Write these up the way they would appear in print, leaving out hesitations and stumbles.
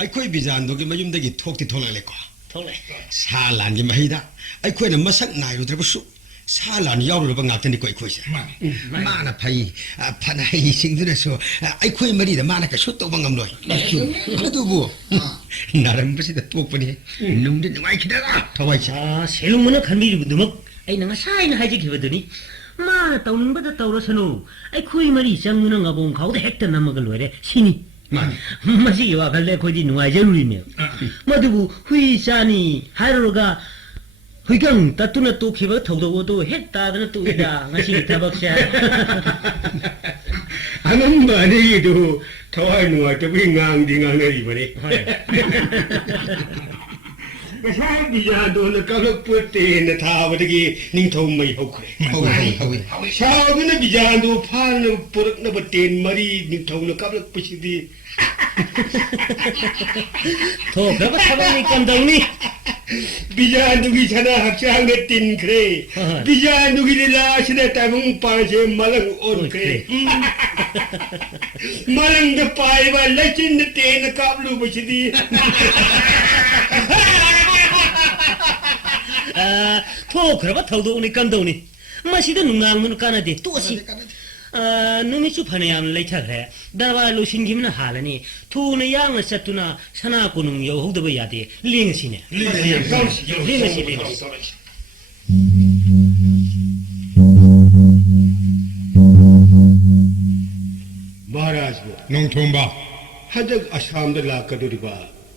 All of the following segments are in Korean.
ꯑꯩꯈꯣꯏ ꯕꯤꯖꯥꯟꯗꯣꯒꯤ ꯃꯌꯨꯝꯗꯒꯤ ꯊꯣꯛꯇꯤ ꯊꯣꯛꯂꯛꯂꯦꯀꯣ ꯊꯣꯛꯂꯛꯑꯦ ꯁꯥ ꯂꯥꯟꯒꯤ ꯃꯍꯩꯗ ꯑꯩꯈꯣꯏꯅ ꯃꯁꯛ ꯅꯥꯏꯔꯨꯗ꯭ꯔꯕꯁꯨ ꯁꯥ ꯂꯥꯟ ꯌꯥꯎꯔꯨꯔꯕ ꯉꯥꯛꯇꯅꯤꯀꯣ ꯑꯩꯈꯣꯏꯁꯦ ꯃꯥꯅ ꯐꯩ ꯐꯅ ꯍꯩꯁꯤꯡꯗꯨꯅꯁꯨ ꯑꯩꯈꯣꯏ ꯃꯔꯤꯗ ꯃꯥꯅ ꯀꯩꯁꯨ ꯇꯧꯕ ꯉꯝꯂꯣꯏ ꯑꯗꯨꯕꯨ ꯅꯥꯔꯝꯕꯁꯤꯗ ꯇꯣꯛꯄꯅꯤ ꯅꯨꯡꯗꯤ ꯅꯨꯡꯉꯥꯏꯈꯤꯗ꯭ꯔꯥ ꯊꯋꯥꯏꯁꯦ ꯁꯦꯂꯨꯡꯃꯅ ꯈꯟꯕꯤꯔꯤꯕꯗꯨꯃꯛ ꯑꯩꯅ ꯉꯁꯥꯏꯅ ꯍꯥꯏꯖꯈꯤꯕꯗꯨꯅꯤ ꯃꯥꯅ ꯇꯧꯅꯤꯡꯕꯗ ꯇꯧꯔꯁꯅꯨ ꯑꯩꯈꯣꯏ ꯃꯔꯤ ꯆꯪꯗꯨꯅ ꯉꯥꯕꯣꯡ ꯈꯥꯎꯗ ꯍꯦꯛꯇ ꯅꯝꯃꯒ ꯂꯣꯏꯔꯦ ꯁꯤꯅꯤ ꯃꯁꯤꯒꯤ ꯋꯥꯈꯜꯗ ꯑꯩꯈꯣꯏꯗꯤ ꯅꯨꯡꯉꯥꯏꯖꯔꯨꯔꯤꯅꯦꯕ ꯃꯗꯨꯕꯨ ꯍꯨꯏ ꯆꯥꯅꯤ ꯍꯥꯏꯔꯨꯔꯒ ꯍꯨꯏꯒꯪ ꯇꯠꯇꯨꯅ ꯇꯣꯛꯈꯤꯕ ꯊꯧꯗꯣꯛ ꯑꯗꯨ ꯍꯦꯛ ꯇꯥꯗꯅ ꯇꯣꯛꯏꯗ ꯉꯁꯤꯒꯤ ꯊꯕꯛꯁꯦ ꯑꯉꯝꯕ ꯑꯅꯤꯒꯤꯗꯨ ꯊꯋꯥꯏ ꯅꯨꯡꯉꯥꯏꯇꯕꯒꯤ ꯉꯥꯡꯗꯤ ꯉꯥꯡꯅꯔꯤꯕꯅꯤ ꯉꯁꯥꯏ ꯕꯤꯖꯥꯟꯗꯣꯅ ꯀꯥꯞꯂꯛꯄ ꯇꯦꯟꯅ ꯊꯥꯕꯗꯒꯤ ꯅꯤꯡꯊꯧ ꯃꯩ ꯍꯧꯈ꯭ꯔꯦ ꯁꯥꯎꯗꯨꯅ ꯕꯤꯖꯥꯟꯗꯣ ꯐꯥꯅ ꯄꯨꯔꯛꯅꯕ ꯇꯦꯟ ꯃꯔꯤ ꯅꯤꯡꯊꯧꯅ ꯀꯥꯞꯂꯛꯄꯁꯤꯗꯤ ꯊꯣꯛꯈ꯭ꯔꯕ ꯊꯕꯛꯅꯤ ꯀꯝꯗꯧꯅꯤ ꯕꯤꯖꯥꯟꯗꯨꯒꯤ ꯁꯅꯥ ꯍꯛꯆꯥꯡꯗ ꯇꯤꯟꯈ꯭ꯔꯦ ꯕꯤꯖꯥꯟꯗꯨꯒꯤ ꯂꯤꯂꯥꯁꯤꯗ ꯇꯥꯏꯕꯪ ꯄꯥꯟꯁꯦ ꯃꯂꯪ ꯑꯣꯟꯈ꯭ꯔꯦ ꯃꯂꯪꯗ ꯄꯥꯏꯕ ꯂꯩꯆꯤꯟꯗ ꯇꯦꯟꯅ ꯀꯥꯞꯂꯨꯕꯁꯤꯗꯤ ꯊꯣꯛꯈ꯭ꯔꯕ ꯊꯧꯗꯣꯛꯅꯤ ꯀꯝꯗꯧꯅꯤ ꯃꯁꯤꯗ ꯅꯨꯡꯉꯥꯡꯕꯅ ꯀꯥꯟꯅꯗꯦ ꯇꯣꯛꯑꯁꯤ ꯅꯨꯃꯤꯠꯁꯨ ꯐꯅꯌꯥꯝ ꯂꯩꯊꯈ꯭ꯔꯦ ꯗꯔꯕꯥꯔ ꯂꯣꯏꯁꯤꯟꯈꯤꯕꯅ ꯍꯥꯜꯂꯅꯤ ꯊꯨꯅ ꯌꯥꯡꯅ ꯆꯠꯇꯨꯅ ꯁꯅꯥ ꯀꯣꯅꯨꯡ ꯌꯧꯍꯧꯗꯕ ꯌꯥꯗꯦ ꯂꯦꯡꯉꯁꯤꯅꯦ ꯂꯦꯡꯉꯁꯤ ꯃꯍꯥꯔꯥꯖꯕꯨ ꯅꯣꯡꯊꯣꯝꯕ ꯍꯟꯗꯛ ꯑꯁꯥꯝꯗ ꯂꯥꯛꯀꯗꯧꯔꯤꯕ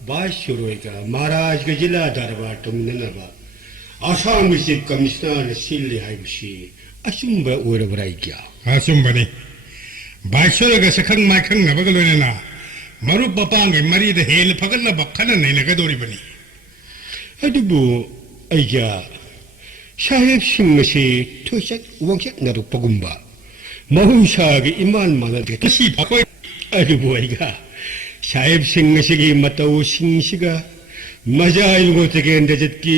ꯚꯥꯏꯁꯔꯣꯏꯒ ꯃꯍꯥꯔꯥꯖꯒ ꯖꯤꯂꯥ ꯗꯔꯕꯥꯔ ꯇꯧꯃꯤꯟꯅꯅꯕ ꯑꯁꯥꯝꯒꯤ ꯆꯤꯐ ꯀꯃꯤꯁꯅꯔꯅ ꯁꯤꯜꯂꯤ ꯍꯥꯏꯕꯁꯤ ꯑꯆꯨꯝꯕ ꯑꯣꯏꯔꯕ꯭ꯔꯥ ꯑꯩꯒ꯭ꯌꯥ ꯑꯆꯨꯝꯕꯅꯤ ꯚꯥꯏꯁꯔꯣꯏꯒ ꯁꯛꯈꯪ ꯃꯥꯏꯈꯪꯅꯕꯒ ꯂꯣꯏꯅꯅ ꯃꯔꯨꯞ ꯃꯄꯥꯡꯒꯤ ꯃꯔꯤꯗ ꯍꯦꯟꯅ ꯐꯒꯠꯂꯕ ꯈꯟꯅ ꯅꯩꯅꯒꯗꯧꯔꯤꯕꯅꯤ ꯑꯗꯨꯕꯨ ꯑꯩꯒ꯭ꯌꯥ ꯁꯥꯍꯦꯕꯁꯤꯡ ꯑꯁꯤ ꯊꯣꯏꯆꯠ ꯋꯥꯡꯆꯠꯅꯔꯛꯄꯒꯨꯝꯕ ꯃꯍꯧꯁꯥꯒꯤ ꯏꯃꯥꯟ ꯃꯥꯟꯅꯗꯦ ꯃꯁꯤ ꯑꯩꯈꯣꯏ ꯑꯗꯨꯕꯨ ꯑꯩꯒ ꯁꯥꯍꯦꯕꯁꯤꯡ ꯑꯁꯤꯒꯤ ꯃꯇꯧꯁꯤꯡꯁꯤꯒ ꯃꯖꯥꯏꯂꯨꯒꯣꯇꯒꯦꯟꯗꯖꯠꯀꯤ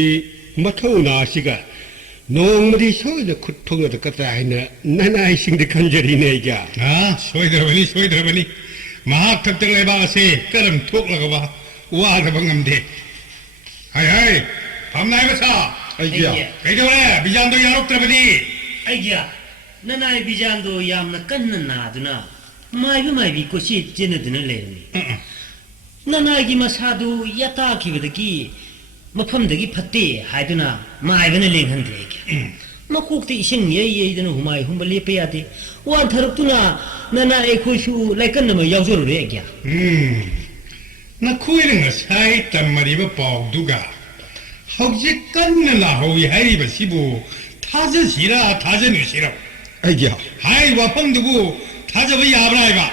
ꯃꯊꯧꯅꯥ ꯑꯁꯤꯒ ꯅꯣꯡꯃꯗꯤ ꯁꯣꯏꯗ ꯈꯨꯠ ꯊꯣꯛꯅꯔꯛꯀꯗ꯭ꯔꯥ ꯍꯥꯏꯅ ꯅꯅꯥꯏꯁꯤꯡꯗ ꯈꯟꯖꯔꯤꯅꯦ ꯑꯩꯒ ꯁꯣꯏꯗ꯭ꯔꯕꯅꯤ ꯃꯍꯥꯛ ꯊꯛꯇ ꯂꯩꯕꯥꯛ ꯑꯁꯤ ꯀꯔꯝ ꯊꯣꯛꯂꯒꯕ ꯋꯥꯗꯕ ꯉꯝꯗꯦ ꯍꯥꯏ ꯐꯝꯅꯥꯏ ꯃꯁꯥ ꯀꯩꯗꯧꯔꯦ ꯕꯤꯖꯥꯟꯗꯣ ꯌꯥꯎꯔꯛꯇ꯭ꯔꯕꯗꯤ ꯑꯩꯒ꯭ꯌꯥ ꯅꯅꯥꯏ ꯕꯤꯖꯥꯟꯗꯣ ꯌꯥꯝꯅ ꯀꯟꯅ ꯅꯥꯗꯨꯅ ꯃꯥꯏꯕꯤ ꯀꯣꯆꯤ ꯆꯦꯟꯅꯗꯨꯅ ꯂꯩꯔꯝꯃꯤ ꯅꯅꯥꯏꯒꯤ ꯃꯁꯥꯗꯨ ꯌꯥꯇꯥꯈꯤꯕꯗꯒꯤ ꯃꯐꯝꯗꯒꯤ ꯐꯠꯇꯦ ꯍꯥꯏꯗꯨꯅ ꯃꯥꯏꯕꯅ ꯂꯦꯡꯍꯟꯗ꯭ꯔꯦ ꯑꯩꯒ꯭ꯌꯥ ꯃꯀꯣꯛꯇ ꯏꯁꯤꯡ ꯌꯩꯗꯅ ꯍꯨꯃꯥꯏ ꯍꯨꯝꯕ ꯂꯦꯞꯄ ꯌꯥꯗꯦ ꯋꯥꯟꯊꯔꯛꯇꯨꯅ ꯅꯅꯥꯏ ꯑꯩꯈꯣꯏꯁꯨ ꯂꯥꯏꯀꯟ ꯑꯃ ꯌꯥꯎꯖꯔꯨꯔꯦ ꯑꯩꯒ꯭ꯌꯥ ꯅꯈꯣꯏꯅ ꯉꯁꯥꯏ ꯇꯝꯃꯔꯤꯕ ꯄꯥꯎꯗꯨꯒ ꯍꯧꯖꯤꯛ ꯀꯟꯅ ꯂꯥꯍꯧꯏ ꯍꯥꯏꯔꯤꯕꯁꯤꯕꯨ ꯊꯥꯖꯁꯤꯔꯥ ꯊꯥꯖꯅꯨꯁꯤꯔꯥ ꯑꯩꯒ꯭ꯌꯥ ꯍꯥꯏ ꯋꯥꯐꯝꯗꯨꯕꯨ ꯊꯥꯖꯕ ꯌꯥꯕ꯭ꯔꯥ ꯍꯥꯏꯕ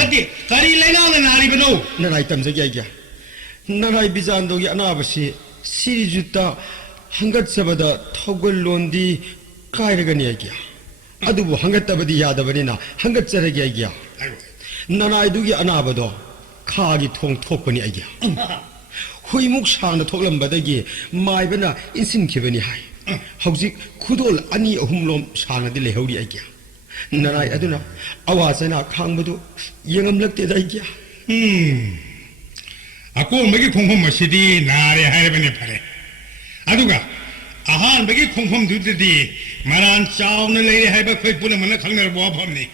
ꯅꯠꯇꯦ ꯀꯔꯤ ꯂꯩꯅꯥꯅ ꯅꯥꯔꯤꯕꯅꯣ ꯅꯅꯥꯏ ꯇꯝꯖꯒꯦ ꯑꯩꯒ꯭ꯌꯥ ꯅꯅꯥꯏ ꯕꯤꯖꯥꯟꯗꯣꯒꯤ ꯑꯅꯥꯕꯁꯤ ꯁꯤꯔꯤꯖꯨꯠꯇ ꯍꯪꯒꯠꯆꯕꯗ ꯊꯧꯒꯜꯂꯣꯟꯗꯤ ꯀꯥꯏꯔꯒꯅꯤ ꯑꯩꯒ꯭ꯌꯥ ꯑꯗꯨꯕꯨ ꯍꯪꯒꯠꯇꯕꯗꯤ ꯌꯥꯗꯕꯅꯤꯅ ꯍꯪꯒꯠꯆꯔꯒꯦ ꯑꯩꯒ꯭ꯌꯥ ꯅꯅꯥꯏꯗꯨꯒꯤ ꯑꯅꯥꯕꯗꯣ ꯈꯥꯒꯤ ꯊꯣꯡ ꯊꯣꯛꯄꯅꯤ ꯑꯩꯒ꯭ꯌꯥ ꯍꯨꯏꯃꯨꯛ ꯁꯥꯡꯅ ꯊꯣꯛꯂꯝꯕꯗꯒꯤ ꯃꯥꯏꯕꯅ ꯏꯟꯁꯤꯟꯈꯤꯕꯅꯤ ꯍꯥꯏ ꯍꯧꯖꯤꯛ ꯈꯨꯗꯣꯜ ꯑꯅꯤ ꯑꯍꯨꯝꯂꯣꯝ ꯁꯥꯡꯅꯗꯤ ꯂꯩꯍꯧꯔꯤ ꯑꯩꯒ꯭ꯌꯥ ꯅꯅꯥꯏ ꯑꯗꯨꯅ ꯑꯋꯥ ꯆꯩꯅꯥ ꯈꯥꯡꯕꯗꯨ ꯌꯦꯡꯉꯝꯂꯛꯇꯦꯗ ꯑꯩꯒ꯭ꯌꯥ ꯑꯀꯣꯟꯕꯒꯤ ꯈꯣꯡꯐꯝ ꯑꯁꯤꯗꯤ ꯅꯥꯔꯦ ꯍꯥꯏꯔꯕꯅꯤ ꯐꯔꯦ ꯑꯗꯨꯒ ꯑꯍꯥꯟꯕꯒꯤ ꯈꯣꯡꯐꯝꯗꯨꯗꯗꯤ ꯃꯔꯥꯟ ꯆꯥꯎꯅ ꯂꯩꯔꯦ ꯍꯥꯏꯕ ꯑꯩꯈꯣꯏ ꯄꯨꯝꯅꯃꯛꯅ ꯈꯪꯅꯔꯕ ꯋꯥꯐꯝꯅꯤ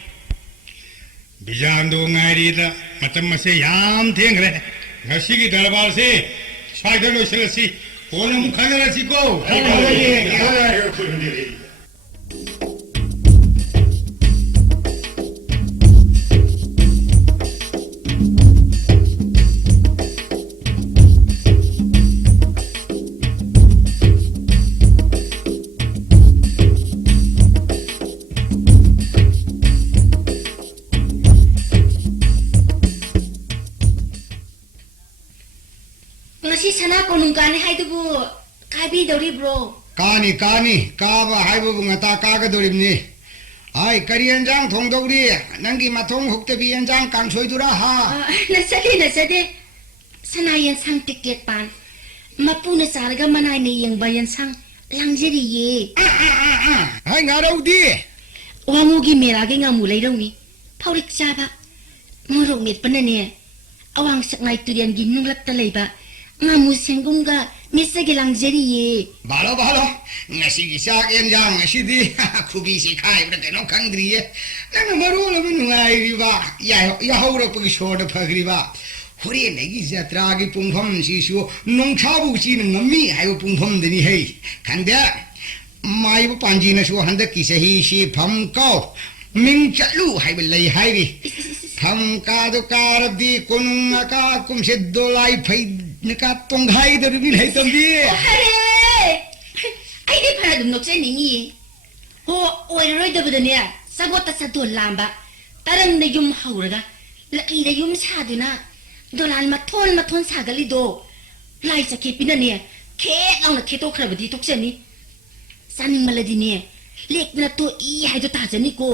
ꯕꯤꯖꯥꯟꯗꯣ ꯉꯥꯏꯔꯤꯗ ꯃꯇꯝ ꯑꯁꯦ ꯌꯥꯝ ꯊꯦꯡꯈ꯭ꯔꯦ ꯉꯁꯤꯒꯤ ꯗꯔꯕꯥꯔꯁꯦ ꯁ꯭ꯋꯥꯏꯗ ꯂꯣꯏꯁꯤꯜꯂꯁꯤ ꯀꯣꯟꯅ ꯑꯃꯨꯛ ꯈꯟꯅꯔꯁꯤꯀꯣ sana konung kani hai tu bu kai bi dori bro kani kaba hai bu ngata kaga dorim ni ai karian jang thong dori nangi mathong hukte bi yan jang kang soi dura ha na sade sana yan sang tiket pan mapu na sarga manai ne yang bayan sang langjeri ye hai ngarau di wangu gi mera ge ngamu lai dong ni paurik cha ba ngorok met panane awang sakngai turian gi nunglak ta leiba ngamu senggunga misagi langjeriye balo balo ngasi gi sak enjang ngasi di khubi si khai bra keno khangdriye nang maru la nungai ri ba ya hawra pu gi shod phagri ba hore ne gi jatra gi pungpham si su nongthabu chi ngami hayo pungpham deni hei khande mai bu panji na su handa ki sahi si pham ko ming chalu hai ba lei hai ri pham ka do kardi kunung ka kum se dolai phai nika tonghai da ri lai tam bi hare ai de phara dum nok che ningi ho oi roi da budane sabota sa do lamba taram ne yum hauraga la i da yum sa duna dolal mathon sagali do lai sa ke pinane ke ang na ke to khra badi tok chani saning maladi ne lek na to i hai do ta jani ko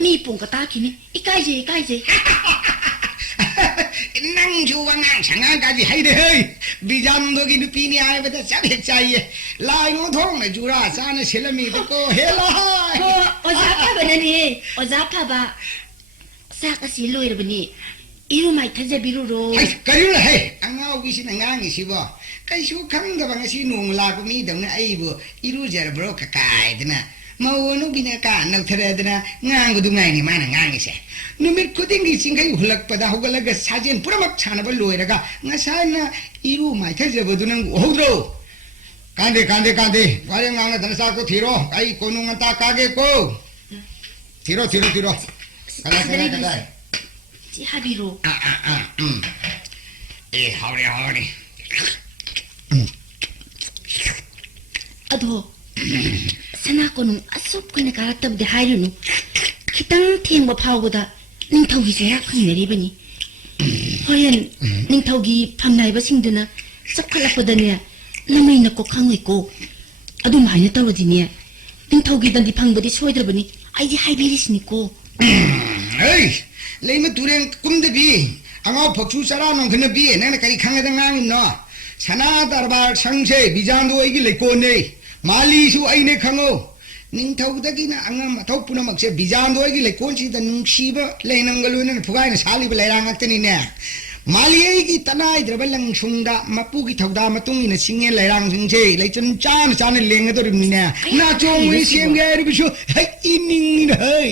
mi pung ka ta khini ikai je nang ju wang ang changa ga ji hai de hei bijando gi nupi ni ai ba da cha he chaiye lai no thong na ju ra sa na selami de ko he la ho oja pa banani oja pa ba sa ka si loi rabani iru mai thaje biru ro hai kari la hei angau gi si na ngang gi si bo kai su khang da bang si nong la ko mi dang na ai bo iru jar bro ka kai de na mau nu bina ka nal thare de na ngang gu du ngai ni ma na ngang gi se numit kuding gi sing kai hulak pada hogala ga sajen pura mak chana ba loi ra ga nga sa na iru mai thaje bo du nang hodro kande wale ngang na sa ko thiro ai ko nu nga ta ka ge ko thiro kala ji habiru haure ado sana ko nung asup ko na karatab de hairunu kitang thengba phawda ningthau gi sera khangneri bani hoyan ningthau gi phangnai ba singduna sakhalapodane namai na ko khangoi ko adu mai na tawdi ne ningthau gi dandi phangbadi soidrabani ai ji haibirisni ko hey leima tureng kumde bi angau phokchu sara nong khna bi na kai khanga da ngang no sana darbar sangse bijando ai gi leko ne mali su ai ne khango ning thau da gi na angam thau puna mak se bijando ai gi leko si da nung siba leinam galu ne phugai na sali ba leirang atni ne mali ai gi tanai drabalang sungda mapu gi thauda matung ina singe leirang singse leichun chan leng do ri ne na chong wi sem ge ri bisu hai ining ni hai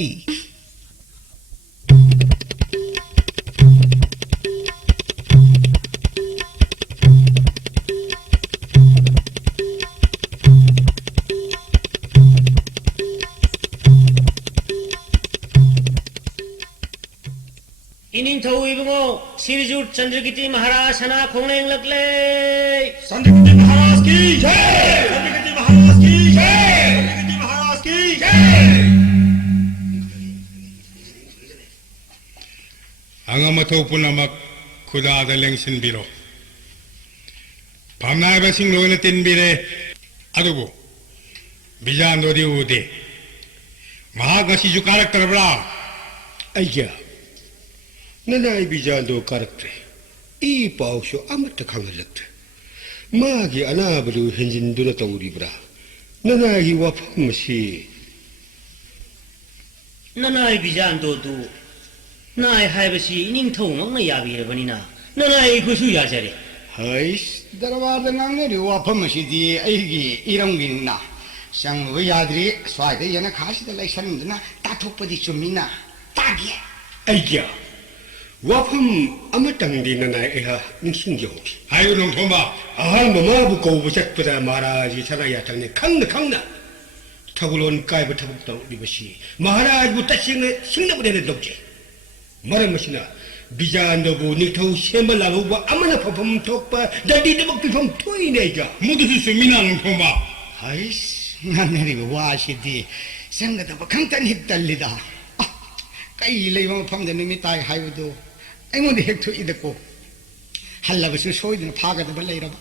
이닝 더우 이봉호 시리즈 전주기띠 마하라샤나 공랭 럭레 संजय महाराज की जय संजय महाराज की जय संजय महाराज की जय angamato punamak kudada lengsin biro pamnai basing loina tinbire adugo bijando di ude mahagasi ju karakter bra 아이야 나나이 비자도 카르트레 이 바우쇼 아무트 강을렸대 마기 아나브루 현진두나 떠우리브라 나나이 와품시 나나이 비잔도도 나이 하이버시 이닝 더우 먹나 야비르버니나 나나이 구수 야자리 하이스 darabar da ngang ne wa pham si di ai gi irang gi na sang wi yadri swai de yana khasi da lai san na ta thok pa di chumina ta gi 아이야 와품 아무땅디 나나이 에하 닝신겨 아이고 농통바 아하 뭐마부 고부작보다 마라지 사나야 장네 강나 타굴온 까이부 타북다 리버시 마라지부 따싱네 싱나부레네 독지 말하면시나 비자노부 니토 셈발라부바 아마나 퍼폼 톡바 다디드복 비폼 토이네가 모두수 수미나 농통바 하이스 나네리 와 시디 생각다 봐 강단 힙달리다 kai lei ma pham de mi tai hai bu do ai mo de hek thu ida ko halla ba su soi de pha ga de ba lei ra ba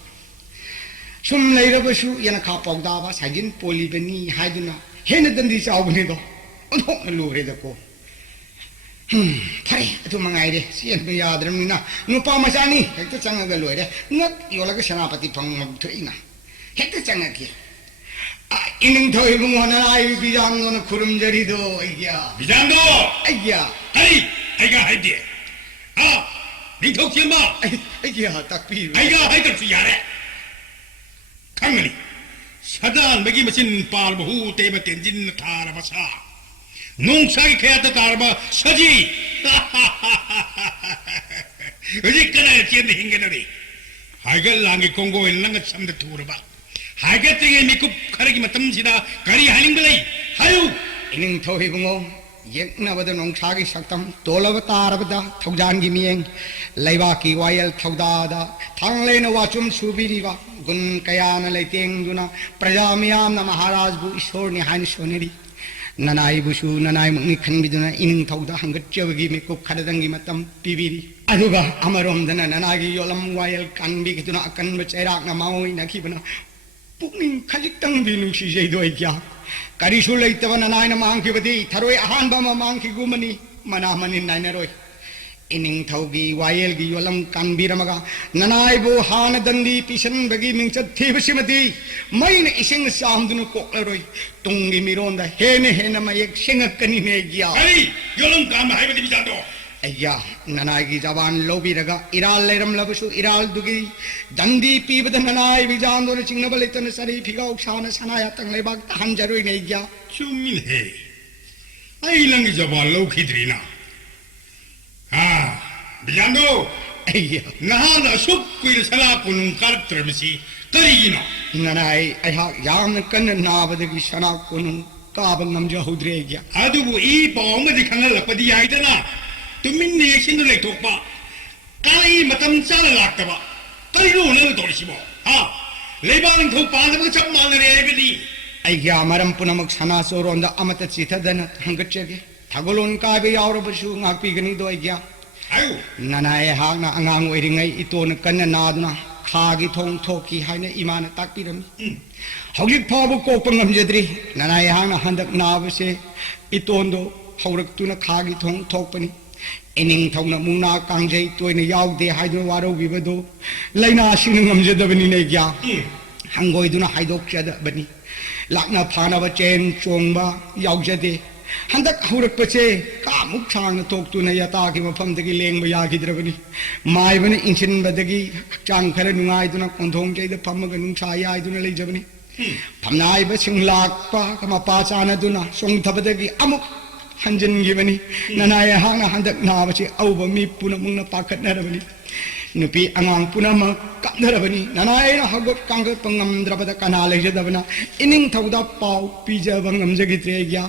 sum lei ra ba su yana kha pau da ba sajin poli be ni hai du na he na dan di chau ne do on ho na lu re da ko phai atu mangai de sien be ya dram ni na nu pa ma sa ni hek ta chang ga loi de ngat yo la ga senapati phang ma thu ina hek ta chang ki 이능 더 이봉하는 아이 비장도는 구름저리도 이야 비잔도 아이야 아이 아이가 하이디 아 닝ꯊꯧ ꯆꯦꯟꯕ ꯑꯩꯒꯤ ꯇꯥꯛꯄꯤꯔꯨ ꯑꯩꯒ ꯍꯥꯏꯗ꯭ꯔꯁꯨ ꯌꯥꯔꯦ ꯈꯪꯒꯅꯤ ꯁꯗꯥꯟꯕꯒꯤ ꯃꯆꯤꯟ ꯄꯥꯜꯕ ꯍꯨ ꯇꯩꯕ ꯇꯦꯟꯖꯤꯟꯅ ꯊꯥꯔꯕ ꯁꯥ ꯅꯣꯡꯁꯥꯒꯤ ꯈꯌꯥꯠꯇ ꯇꯥꯔꯕ ꯁꯖꯤ ꯍꯧꯖꯤꯛ ꯀꯅꯥꯅ ꯆꯦꯟꯗ ꯍꯤꯡꯒꯅꯔꯤ ꯍꯥꯏꯒꯠ ꯂꯥꯡꯒꯤ ꯀꯣꯡꯒꯣꯏꯅ ꯅꯪꯒ ꯁꯝꯗ ꯊꯨꯔꯕ ꯍꯥꯏꯒꯠꯇ꯭ꯔꯤꯉꯩ ꯃꯤꯀꯨꯞ ꯈꯔꯒꯤ ꯃꯇꯝꯁꯤꯗ ꯀꯔꯤ ꯍꯥꯏꯅꯤꯡꯕ ꯂꯩ ꯍꯥꯏꯌꯨ ꯏꯅꯤꯡꯊꯧ ꯏꯕꯨꯡꯉꯣ ꯌꯦꯛꯅꯕꯗ ꯅꯣꯡꯁꯥꯒꯤ ꯁꯛꯇꯝ ꯇꯣꯜꯂꯕ ꯇꯥꯔꯕꯗ ꯊꯧꯖꯥꯟꯒꯤ ꯃꯤꯌꯦꯡ ꯂꯩꯕꯥꯛꯀꯤ ꯋꯥꯌꯦꯜ ꯊꯧꯗꯥꯗ ꯊꯥꯡꯂꯩꯅ ꯋꯥꯆꯨꯝ ꯁꯨꯕꯤꯔꯤꯕ ꯒꯨꯟ ꯀꯌꯥꯅ ꯂꯩꯇꯦꯡꯗꯨꯅ ꯄ꯭ꯔꯖꯥ ꯃꯤꯌꯥꯝꯅ ꯃꯍꯥꯔꯥꯖꯕꯨ ꯏꯁꯣꯔꯅꯤ ꯍꯥꯏꯅ ꯁꯣꯟꯅꯔꯤ ꯅꯅꯥꯏꯕꯨꯁꯨ ꯅꯅꯥꯏꯃꯨꯛꯅꯤ ꯈꯟꯕꯤꯗꯨꯅ ꯏꯅꯤꯡꯊꯧꯗ ꯍꯪꯒꯠꯆꯕꯒꯤ ꯃꯤꯀꯨꯞ ꯈꯔꯗꯪꯒꯤ ꯃꯇꯝ ꯄꯤꯕꯤꯔꯤ ꯑꯗꯨꯒ ꯑꯃꯔꯣꯝꯗꯅ ꯅꯅꯥꯏꯒꯤ ꯌꯣꯂꯝ ꯋꯥꯌꯦꯜ ꯀꯥꯟꯕꯤꯗꯨꯅ ꯑꯀꯟꯕ ꯆꯩꯔꯥꯛꯅ ꯃꯥꯡꯑꯣꯏꯅꯈꯤꯕꯅ ꯄꯨꯛꯅꯤꯡ ꯈꯖꯤꯛꯇꯪꯗꯤ ꯅꯨꯡꯁꯤꯖꯩꯗꯣ ꯑꯩꯒ꯭ꯌꯥ ꯀꯔꯤꯁꯨ ꯂꯩꯇꯕ ꯅꯅꯥꯏꯅ ꯃꯥꯡꯈꯤꯕꯗꯤ ꯊꯔꯣꯏ ꯑꯍꯥꯟꯕ ꯑꯃ ꯃꯥꯡꯈꯤꯒꯨꯝꯕꯅꯤ ꯃꯅꯥ ꯃꯅꯤꯟ ꯅꯥꯏꯅꯔꯣꯏ ꯏꯅꯤꯡꯊꯧꯒꯤ ꯋꯥꯌꯦꯜꯒꯤ ꯌꯣꯂꯝ ꯀꯥꯟꯕꯤꯔꯝꯃꯒ ꯅꯅꯥꯏꯕꯨ ꯍꯥꯟꯅ ꯗꯟꯗꯤ ꯄꯤꯁꯟꯕꯒꯤ ꯃꯤꯡꯆꯠ ꯊꯤꯕꯁꯤꯃꯗꯤ ꯃꯩꯅ ꯏꯁꯤꯡꯅ ꯆꯥꯝꯗꯨꯅ ꯀꯣꯛꯂꯔꯣꯏ ꯇꯨꯡꯒꯤ ꯃꯤꯔꯣꯟꯗ ꯍꯦꯟꯅ ꯃꯌꯦꯛ ꯁꯦꯡꯉꯛꯀꯅꯤꯅꯦ ꯑꯩꯒ꯭ꯌꯥ ꯀꯔꯤ ꯌꯣꯂꯝ ꯀꯥꯟꯕ ꯍꯥꯏꯕꯗꯤ ꯕꯤꯖꯥꯟꯗꯣ ꯑꯩꯒ꯭ꯌꯥ ꯅꯅꯥꯏꯒꯤ ꯖꯕꯥꯟ ꯂꯧꯕꯤꯔꯒ ꯏꯔꯥꯜ ꯂꯩꯔꯝꯂꯕꯁꯨ ꯏꯔꯥꯜꯗꯨꯒꯤ ꯗꯟꯗꯤ ꯄꯤꯕꯗ ꯅꯅꯥꯏ ꯕꯤꯖꯥꯟꯗꯣꯅ ꯆꯤꯡꯅꯕ ꯂꯩꯇꯅ ꯆꯔꯤ ꯐꯤꯒꯥꯎ ꯁꯥꯅ ꯁꯅꯥꯌꯥꯇꯪ ꯂꯩꯕꯥꯛ ꯇꯥꯍꯟꯖꯔꯣꯏꯅꯦ ꯑꯩꯒ꯭ꯌꯥ ꯆꯨꯝꯃꯤꯅꯦ ꯑꯩ ꯅꯪꯒꯤ ꯖꯕꯥꯟ ꯂꯧꯈꯤꯗ꯭ꯔꯤꯅ ꯕꯤꯖꯥꯟꯗꯣ ꯑꯩꯒ꯭ꯌꯥ ꯅꯍꯥꯟ ꯑꯁꯨꯛ ꯀꯨꯏꯅ ꯁꯅꯥ ꯀꯣꯅꯨꯡ ꯀꯥꯔꯛꯇ꯭ꯔꯕꯁꯤ ꯀꯔꯤꯒꯤꯅꯣ ꯅꯅꯥꯏ ꯑꯩꯍꯥꯛ ꯌꯥꯝꯅ ꯀꯟꯅ ꯅꯥꯕꯗꯒꯤ ꯁꯅꯥ ꯀꯣꯅꯨꯡ ꯀꯥꯕ ꯉꯝꯖꯍꯧꯗ꯭ꯔꯦ ꯑꯩꯒ꯭ꯌꯥ ꯑꯗꯨꯕꯨ ꯏ ꯄꯥꯎ ꯑꯃꯗꯤ ꯈꯪꯍꯜꯂꯛꯄꯗꯤ ꯌꯥꯏꯗꯅ ꯇꯨꯃꯤꯟꯅ ꯌꯦꯛꯁꯤꯟꯅ ꯂꯩꯊꯣꯛꯄ ꯀꯔꯤ ꯃꯇꯝ ꯆꯥꯅ ꯂꯥꯛꯇꯕ ꯀꯔꯤꯅꯣ ꯅꯪꯅ ꯇꯧꯔꯤꯁꯤꯕꯣ ꯂꯩꯕꯥꯛ ꯅꯤꯡꯊꯧ ꯄꯥꯟꯗꯕꯒ ꯆꯞ ꯃꯥꯟꯅꯔꯦ ꯍꯥꯏꯕꯅꯤ ꯑꯩꯒ꯭ꯌꯥ ꯃꯔꯝ ꯄꯨꯝꯅꯃꯛ ꯁꯅꯥ ꯆꯣꯔꯣꯟꯗ ꯑꯃꯠꯇ ꯆꯤꯊꯗꯅ ꯍꯪꯒꯠꯆꯒꯦ ꯊꯧꯒꯜꯂꯣꯟ ꯀꯥꯏꯕ ꯌꯥꯎꯔꯕꯁꯨ ꯉꯥꯛꯄꯤꯒꯅꯤꯗꯣ ꯑꯩꯒ꯭ꯌꯥ ꯍꯥꯏꯌꯨ ꯅꯅꯥꯏ ꯑꯩꯍꯥꯛꯅ ꯑꯉꯥꯡ ꯑꯣꯏꯔꯤꯉꯩ ꯏꯇꯣꯅ ꯀꯟꯅ ꯅꯥꯗꯨꯅ ꯈꯥꯒꯤ ꯊꯣꯡ ꯊꯣꯛꯈꯤ ꯍꯥꯏꯅ ꯏꯃꯥꯅ ꯇꯥꯛꯄꯤꯔꯝꯃꯤ ꯍꯧꯖꯤꯛ ꯐꯥꯎꯕ ꯀꯣꯛꯄ ꯉꯝꯖꯗ꯭ꯔꯤ ꯅꯅꯥꯏ ꯑꯩꯍꯥꯛꯅ ꯍꯟꯗꯛ ꯅꯥꯕꯁꯦ ꯏꯇꯣꯟꯗꯣ ꯍꯧꯔꯛꯇꯨꯅ ꯈꯥꯒꯤ ꯊꯣꯡ ꯊꯣꯛꯄꯅꯤ ꯏꯅꯤꯡꯊꯧꯅ ꯃꯨꯛꯅꯥ ꯀꯥꯡꯖꯩ ꯇꯣꯏꯅ ꯌꯥꯎꯗꯦ ꯍꯥꯏꯗꯨꯅ ꯋꯥꯔꯧꯕꯤꯕꯗꯣ ꯂꯩꯅꯥꯁꯤꯡꯅ ꯉꯝꯖꯗꯕꯅꯤꯅꯦ ꯑꯩꯒ꯭ꯌꯥ ꯍꯪꯒꯣꯏꯗꯨꯅ ꯍꯥꯏꯗꯣꯛꯆꯗꯕꯅꯤ ꯂꯥꯛꯅ ꯐꯥꯅꯕ ꯆꯦꯟ ꯆꯣꯡꯕ ꯌꯥꯎꯖꯗꯦ ꯍꯟꯗꯛ ꯍꯧꯔꯛꯄꯁꯦ ꯀꯥꯃꯨꯛ ꯁꯥꯡꯅ ꯊꯣꯛꯇꯨꯅ ꯌꯥꯇꯥꯒꯤ ꯃꯐꯝꯗꯒꯤ ꯂꯦꯡꯕ ꯌꯥꯈꯤꯗ꯭ꯔꯕꯅꯤ ꯃꯥꯏꯕꯅ ꯏꯟꯁꯤꯟꯕꯗꯒꯤ ꯍꯛꯆꯥꯡ ꯈꯔ ꯅꯨꯡꯉꯥꯏꯗꯨꯅ ꯀꯣꯟꯊꯣꯡꯖꯩꯗ ꯐꯝꯃꯒ ꯅꯨꯡꯁꯥ ꯌꯥꯏꯗꯨꯅ ꯂꯩꯖꯕꯅꯤ ꯐꯝꯅꯥꯏꯕꯁꯤꯡ ꯂꯥꯛꯄ ꯃꯄꯥ ꯆꯥꯅꯗꯨꯅ ꯆꯣꯡꯊꯕꯗꯒꯤ ꯑꯃꯨꯛ ꯍꯟꯖꯤꯟꯈꯤꯕꯅꯤ ꯅꯅꯥꯏ ꯑꯩꯍꯥꯛꯅ ꯍꯟꯗꯛ ꯅꯥꯕꯁꯤ ꯑꯧꯕ ꯃꯤ ꯄꯨꯝꯅꯃꯛꯅ ꯄꯥꯈꯠꯅꯔꯕꯅꯤ ꯅꯨꯄꯤ ꯑꯉꯥꯡ ꯄꯨꯝꯅꯃꯛ ꯀꯞꯅꯔꯕꯅꯤ ꯅꯅꯥꯏꯅ ꯍꯧꯒꯠ ꯀꯥꯡꯒꯠꯄ ꯉꯝꯗ꯭ꯔꯕꯗ ꯀꯅꯥ ꯂꯩꯖꯗꯕꯅ ꯏꯅꯤꯡꯊꯧꯗ ꯄꯥꯎ ꯄꯤꯖꯕ ꯉꯝꯖꯈꯤꯗ꯭ꯔꯦ ꯑꯩꯒ꯭ꯌꯥ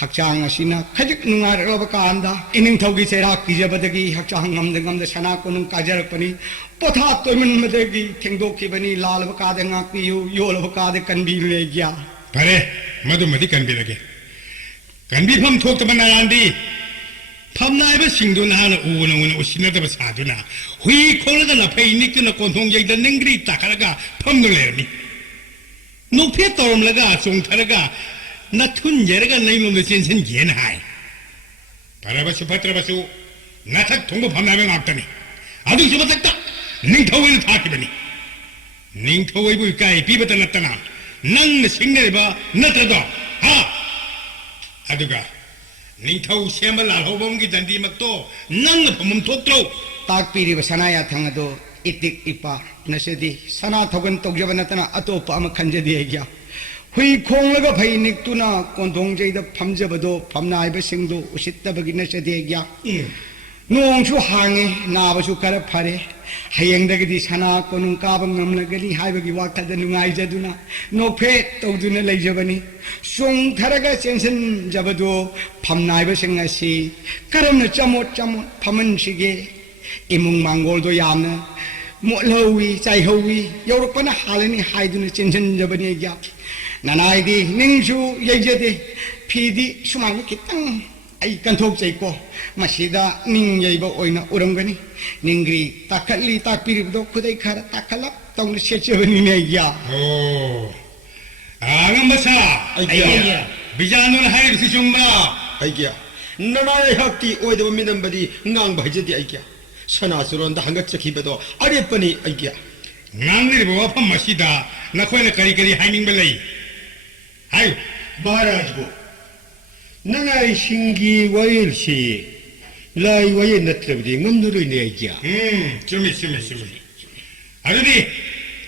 ꯍꯛꯆꯥꯡ ꯑꯁꯤꯅ ꯈꯖꯤꯛ ꯅꯨꯡꯉꯥꯏꯔꯛꯂꯕ ꯀꯥꯟꯗ ꯏꯅꯤꯡꯊꯧꯒꯤ ꯆꯩꯔꯥꯛ ꯄꯤꯖꯕꯗꯒꯤ ꯍꯛꯆꯥꯡ ꯉꯝꯗ ꯁꯅꯥ ꯀꯣꯅꯨꯡ ꯀꯥꯖꯔꯛꯄꯅꯤ ꯄꯣꯊꯥ ꯇꯣꯏꯃꯟꯕꯗꯒꯤ ꯊꯦꯡꯗꯣꯛꯈꯤꯕꯅꯤ ꯂꯥꯜꯂꯕ ꯀꯥꯗ ꯉꯥꯛꯄꯤꯌꯨ ꯌꯣꯜꯂꯕ ꯀꯥꯗ ꯀꯟꯕꯤꯌꯨ ꯑꯩꯒ꯭ꯌꯥ ꯐꯔꯦ ꯃꯗꯨꯃꯗꯤ ꯀꯟꯕꯤꯔꯒꯦ ꯀꯟꯕꯤꯐꯝ ꯊꯣꯛꯇꯕ ꯅꯔꯥꯟꯗꯤ ꯐꯝꯅꯥꯏꯕꯁꯤꯡꯗꯨ ꯅꯍꯥꯛꯅ ꯎꯅ ꯎꯁꯤꯟꯅꯗꯕ ꯁꯥꯗꯨꯅ ꯍꯨꯏ ꯈꯣꯡꯂꯒ ꯅꯐꯩ ꯅꯤꯛꯇꯨꯅ ꯀꯣꯟꯊꯣꯡꯖꯩꯗ ꯅꯤꯡꯒ꯭ꯔꯤ ꯇꯥꯈꯠꯂꯒ ꯐꯝꯗꯨꯅ ꯂꯩꯔꯝꯃꯤ ꯅꯣꯛꯐꯦꯠ ꯇꯧꯔꯝꯂꯒ ꯆꯣꯡꯊꯔꯒ ꯅꯊꯨꯟꯖꯔꯒ ꯅꯩꯂꯣꯝꯗ ꯆꯦꯟꯁꯤꯟꯒꯦꯅ ꯍꯥꯏ ꯐꯔꯕꯁꯨ ꯐꯠꯇ꯭ꯔꯕꯁꯨ ꯅꯊꯛ ꯊꯣꯡꯕ ꯐꯝꯅꯥꯏꯕ ꯉꯥꯛꯇꯅꯤ ꯑꯗꯨꯒꯤꯁꯨ ꯃꯊꯛꯇ ꯅꯤꯡꯊꯧꯅ ꯊꯥꯈꯤꯕꯅꯤ ꯅꯤꯡꯊꯧꯕꯨ ꯏꯀꯥꯏ ꯄꯤꯕꯇ ꯅꯠꯇꯅ ꯅꯪꯅ ꯁꯤꯡꯅꯔꯤꯕ ꯅꯠꯇ꯭ꯔꯗꯣ ꯑꯗꯨꯒ ꯅꯤꯡꯊꯧ ꯁꯦꯝꯕ ꯂꯥꯜꯍꯧꯕꯝꯒꯤ ꯗꯟꯗꯤꯃꯛꯇꯣ ꯅꯪꯅ ꯐꯝꯐꯝ ꯊꯣꯛꯇ꯭ꯔꯣ ꯇꯥꯛꯄꯤꯔꯤꯕ ꯁꯅꯥꯌꯥꯊꯪ ꯑꯗꯣ ꯏꯇꯤꯛ ꯏꯄꯥ ꯅꯁꯤꯗꯤ ꯁꯅꯥ ꯊꯧꯒꯟ ꯇꯧꯖꯕ ꯅꯠꯇꯅ ꯑꯇꯣꯞꯄ ꯑꯃ ꯈꯟꯖꯗꯦ ꯑꯩꯒ꯭ꯌꯥ hui khonglga phai niktuna kondong jaida phamjabado phamnaibasingdo usittabagi nasade gya nong chu hangi nabasu kara phare hayengdagidi sana konung kabang namlagani haibagi waktada nungai jaduna nokphe tawduna leijabani song tharaga sensen jabado phamnaibasing asi karamna chamot phaman sige imung mangol do yamna molhowi chaihowi yorokpana halani haiduna chensen jabani gya nanaidi ningshu yejede phidi sumani kitang ai kanthok chaiko masida ning yeiba oina urangani ningri takali takpiribdo khudai khara takalap tawna sechebani ne ya oh angambasa ayya bijanu na hayr si chumba ayya nanai hakti oidaba minambadi ngang bhajedi ayya sana suronda hangat chakhibedo arepani ayya nangri bo pham masida nakhoina kari kari haining belai Maharaj go. Nanai Shingi Wailsi 라이와의 나트라비디 맘노르네 아이기야. 쯤이. 아저디,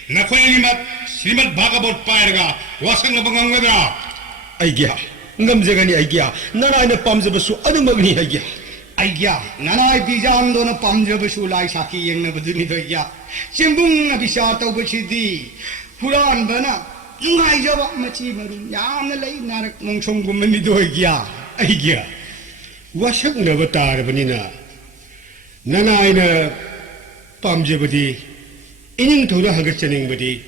나 고양이 맛, 시리맛 바가봇 빠이가 와상 넘어간 거더라. 아이기야 ngamzegani aigia nana ina pamjabasu adu magni aigia aigia nanai bijando na pamjabasu lai saki yeng na baduni do ya simbung na bisa tau bachidi huran bana ngai jaba machi maru yam na lai narak mongchong gumani do ya aigia wasak na batar banina nana ina pamjabadi ining thora hagarchaning badi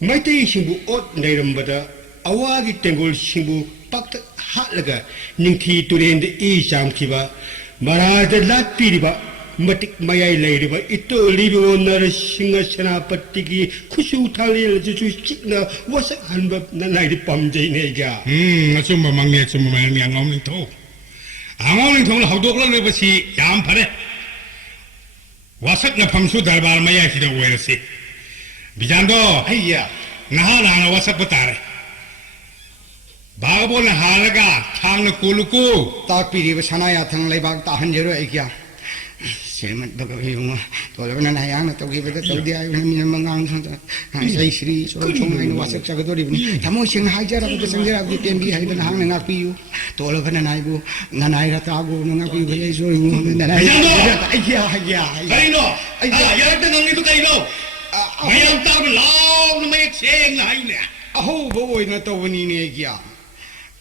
maitai singbu ot nairambada awagi tengol singbu pakta hatlaga ningthi turende e chamkiba marada lapiriba matik mayai leiriba ito libi onar singa senapati ki khusu thalil ju chikna wasak hanba nanai di pamjai nega achumba mangne achumba mangne angomning tho la hawdok la lebasi yam phare wasak na phamsu darbar mayai sida werasi bijando aiya na wasak batare 바가보는 하나가 창을 꿀고 딱비리고 사나야 탕 레박 따한제로 애기야 실만 버거이고 돌아가는 나양나 또기보다 또디야 미는 망강 선자 사이스리 총총하는 와서 작아도리니 담모싱 하자라고 생겨라고 템비 하이는 항나 나피유 돌아가는 나이고 나나이라 따고 나고 이거에 소리고 나나이 아이야 가이노 야르때 너희도 가이노 마양 따고 라우 너의 생 나이네 아호 보이나 또니네 애기야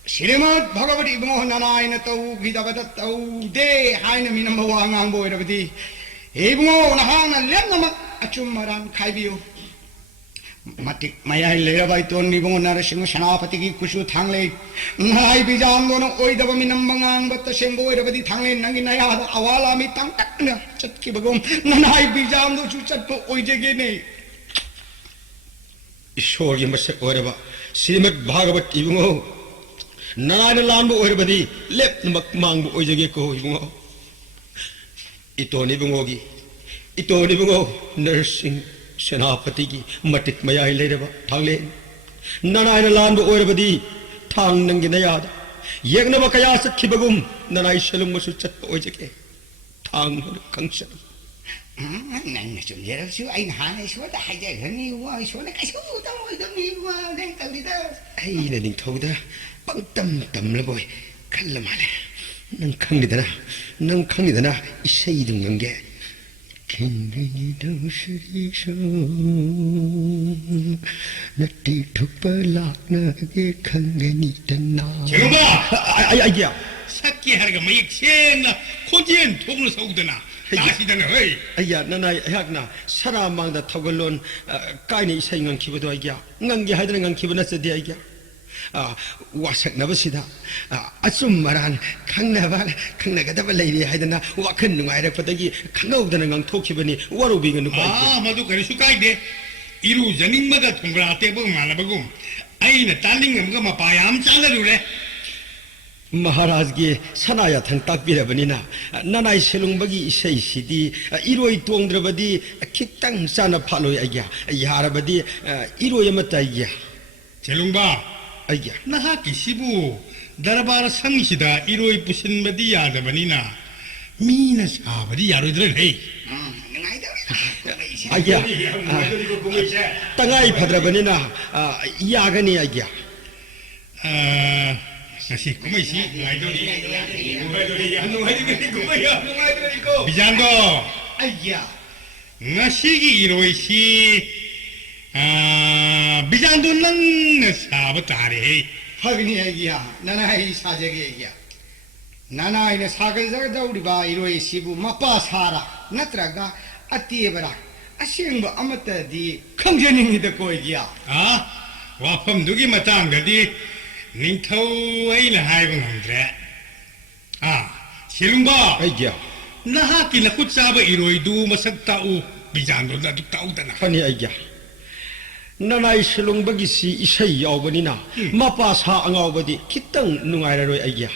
시레맛 바가버리 이봉 나나이나 또 기다가다 또데 하이나 미는 뭐왕왕 보이라버디 이봉 나하나 렘나마 아춤마람 카이비요 마틱 마야이 레라바이 돈 이봉 나르싱 사나파티기 쿠슈 탕레 나이 비장도는 오이다바 미는 망앙 버터 셴보이라버디 탕레 나기 나야다 아왈라미 땅딱나 쳇기버곰 나나이 비장도 주쳇고 오이제게네 ishorgi masak oraba srimad bhagavat ibungo nana lanbo orabadi lep namak mangbo ojage ko ibungo itoni bungo nursing senapati gi matik mayai leraba thangle nana lanbo orabadi thang nangi nayada yegna ba kaya sakhibagum nana ishalum masu chat ojage thang kangsa nang chung giờ đó số anh hà này số đã hay giờ hơn nhiều quá số này cái số tao mới tao nhiều quá đang tao đi đó ai là đình thâu đó băng tâm là bồi khăn là mà này nâng khăn đi đó nâng khăn đi đó xây đừng ngăn ghé kinh đi đâu sẽ đi sâu nát đi thúc bơ lạc nè cái khăn nghe ni tên nào 제가 ai kìa 새끼 하루가 뭐 익생나 코지엔 통을 서우드나 나시다네 어이 아야 나나이 학나 사람망다 타걸론 까이니 사용한 기부도 아이야 ngang 하이드는 ngang 기부나 쓰디 아이야 와삭 나버시다 아좀 말한 강나가다 발레리 하이드나 와큰 누가이라 퍼더기 강가우드는 ngang 토키버니 와로비가 누가 마도 그리슈 까이데 이루 저닝마가 통그라 때보 말아보고 아이는 딸링감가 마파얌 잘라루래 마하라즈기 사나야 탕 딱비라버니나 나나이 셀룽바기 이세이시디 이로이 똥드라바디 킥땅 싸나 팔로이 아이야 야라바디 이로이 맞다 아이야 젤룽바 아이야 나하기 시부 다라바라 상시다 이로이 부신바디 야다바니나 미나 사바디 야로이들 헤이 아이야 땅아이 파드라버니나 야가니 아이야 nasi kumaisi bijando ayya ngasigi iroisi bijando nang sabatare 하긴이 애기야 나나이 사제기 애기야 나나이는 사근사가 우리가 이로의 시부 마빠 사라 나트라가 아띠에버라 아시행부 아무따디 강전행이 듣고 애기야 와펌 누기 마땅가디 닝터웨이나 하이번 함드레 실룽바 아이야 나하기 나쿠짜바 이로이두 마삭타우 비잔도다 둑타우다나 아니 아이야 나나이 셀룽바기시 이세이 야오버니나 마파사 앙아오버디 키땅 누가이라로이 아이야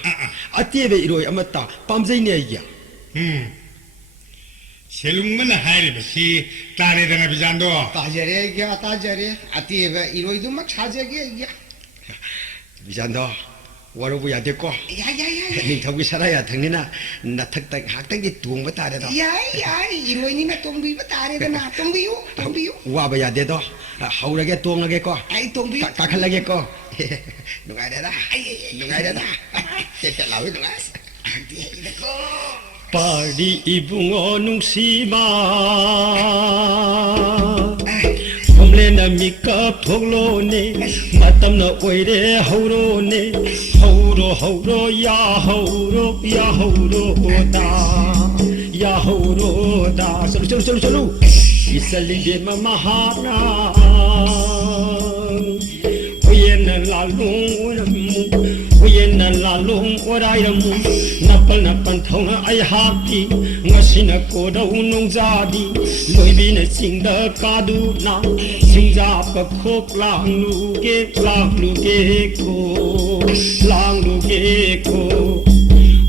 아띠에베 이로이 아마따 빰제이니 아이야 실룽마나 하이리바시 따레다나 비잔도 따제레 애기야 따제레 아띠에베 이로이도 막 차제기 애기야 비잔다 와로부 야데고 야야야야 닝타우기 살아야 당니나 나탁딱 학당기 둥바 따래도 야야 이로이니나 똥비바 따레다나 똥비유 와바 야데도 하우라게 똥하게고 아이 똥비유 까칼라게고 누가이래다 누가이래다 라위 누가 파리 이붕어 눅시마 봄레나 미컵 톡로네 마땀나 오이레 하우로네 하우로 야하우로다 솔루 이살리게 마마하나 오예나 랄롱 오라이라무 나팔 통나 아이하기 ngasi나 고다우 농자디 로이비네 싱다 가두나 싱자파 콕랑루게 랑루게코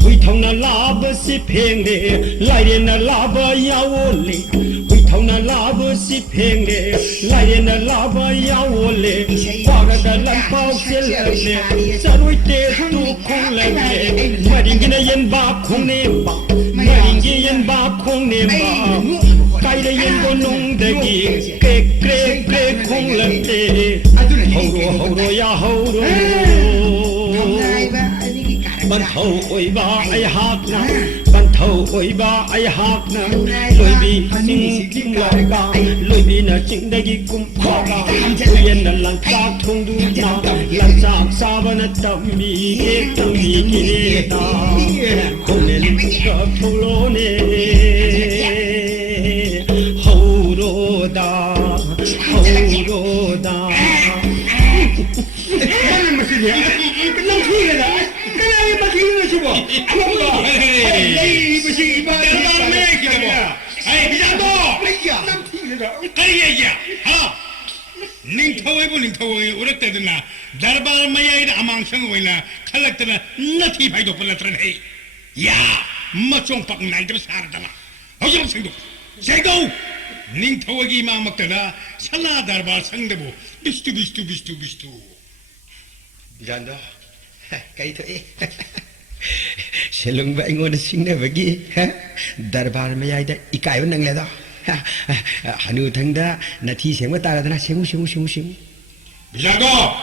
위통나 라버시 팽데 라이레나 라버 야올레 위통나 라버시 팽데 라이레나 라버 야올레 와가다 람파우 셀레 자루이테 두 콩레 마링기나 옌바 콩네바 마링기 옌바 콩네바 가이레 옌고 농데기 그레 콩레 하우로 야 하우로 banthau oiba ai hakna banthau oiba ai hakna loibi sing kim laga loibi na chingdagi kum khoga tuyen na lang ta thongdu na lang sa sabana tambi ke ta konen ka tholone hauroda Mana maksudnya? Kenapa sih lah? Kenapa masih ini semua? Apa? Hei, besi ibadah. Darbar में क्या हुआ? Hei, BIJANDO! करिए क्या? हाँ? निंथावे उरकते देना दरबार में ये अमांग संग वैना खलकते ना नथी भाई दो पलटन है या मचों पक नाइट में सार दला हो जाओ संगो सेगो निंथावे की मां मक्तना सला दरबार संग देबो बिस्तु BIJANDO cái thôi selung ba ingon sing na bagi darbar ma yai da ikai nang le da hanu thang da na thi seng ma ta da na seng BIJANDO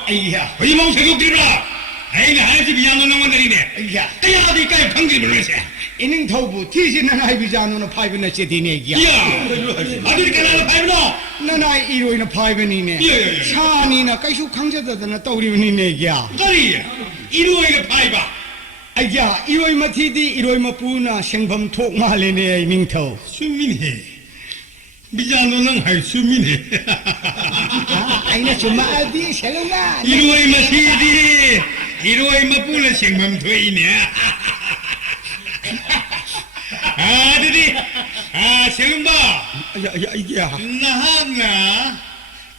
Iya. 왜 멍 세고 들어 아이가 하지 BIJANDO 나만 내리네 Iya. 그야 어디 까이 방귀를 불러세 이닝 타우부 티시나 나이 비자노나 파이브나 제디네 기야 야 아들 까나 파이브노 나나 이로이나 파이브니네 예. 차니나 까이슈 강제다나 떠우리니네 기야 까리 이루어이가 파이바 아야 이로이 마티디 이로이 마푸나 생범 톡 말레네 이닝 타우 수민해 BIJANDO는 하이 수민해 아이나 좀 아디 셀롱아 이루어이 마시디 이루어이 마뿌는 생맘 도이네 아들이 세금바 ya ya 나하나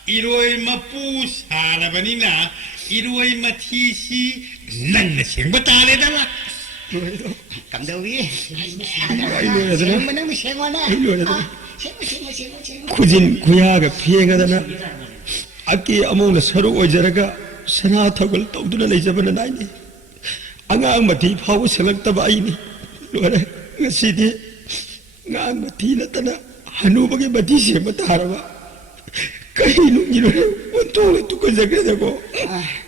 이루어이 마뿌 사라바니나 이루어이 마티시 난나 생바 따레달라 감독이 이노래더나 뭐는 생원아 이노래더나 생고 구진 구야가 피해가다나 아끼 아몽나 서로 오저라가 선화 턱을 떠두나 내자버는 아이니 앙앙 마티 파고 selaktaba 아이니 loare ngasidi ngang mati na tana hanubagi mati siya mataraba kahilo nilore untung ito ko jaga ko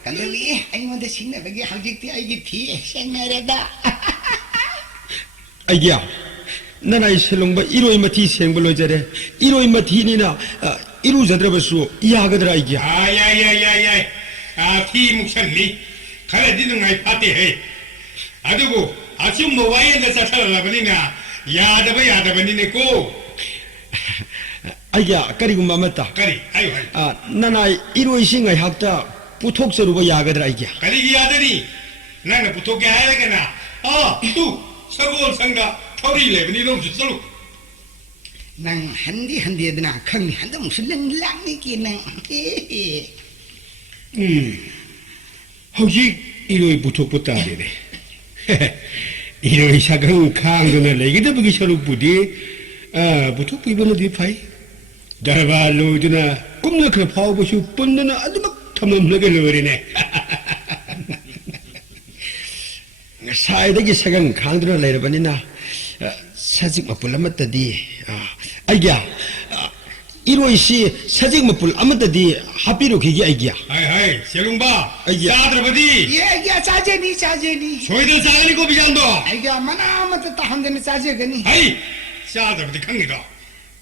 감독이 아이한테 신나게 하직티 아이기 티 생나래다 아이야 나나이 selongba iroi mati sengbolo jare iroi mati nina iru jadrabasu iyagadra a이야 아야야야야 티 묵선니 가래지는 아이 파티해 아두고 아침 뭐 와이엔다 사살라버니나 야다바니네 고 아이야 까리구마 맞다 까리 아유 나나이 iroi singai hakta puthokseruba yagadra a이야 까리기 야다니 나는 부토게 하야겠나 또 서골 상가 털이 레버니 놈 주설로 난 한디에드나 坑 한다 무슨 랑랑이기는 hꯧji 이로이 부톡부터 하리네. 이로이 사강 강도나 레기다 보기 서로 부디 부톡 이번에 디파이 다발로드나 꿈나 그 파워보슈 뻔드나 아주 막 탐험하게 넣으리네. ꯉꯁꯥꯏꯗꯒꯤ ꯁꯒꯪ ꯈꯥꯡꯗꯨꯅ ꯂꯩꯔꯕꯅꯤꯅ ꯁꯖꯤꯛ ꯃꯄꯨꯜ ꯑꯃꯠꯇꯗꯤ ꯑꯩꯒꯤ 이로이씨 사직 뭐불 아무데디 하피로기기 아이기야. 하이 셀룽바 아이야. 짜드르버디 얘기야 짜제니 저희들 짜그리고 비잔도 아이가 마나마다 다 한데는 짜제거니 하이 짜드르버디 강리다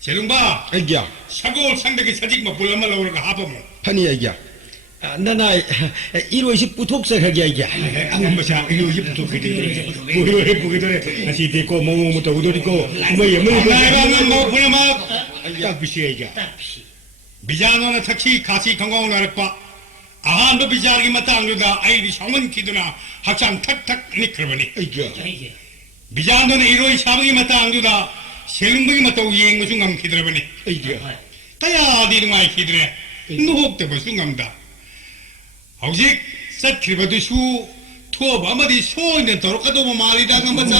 셀룽바 아이기야. 샤고 상대기 사직 뭐 불러만 나오는 거 하보모 파니 아이기야. 나나 이로이씨 부톡색하기 아이기야. 안간마샤 이거 입도 그대 보여해 보게 되네 다시 데고 멍멍부터 우도리고 뭐야 나이방은 뭐 불러마 딱 비시해야 비잔도는 특히 같이 건강을 할바 아한도 비자기 마땅누다 아이리 성원 기도나 학창 탁탁 니크르버니 이게 비잔도는 이로이 사방이 마땅누다 셀룽방이 마땅 이행무 중감 기드러버니 이게 따야 디르마이 기드래 노혹대버 중감다 아우직 삿키르버도 수 투어 바마디 쇼 있는 도로카도 말이다 감바자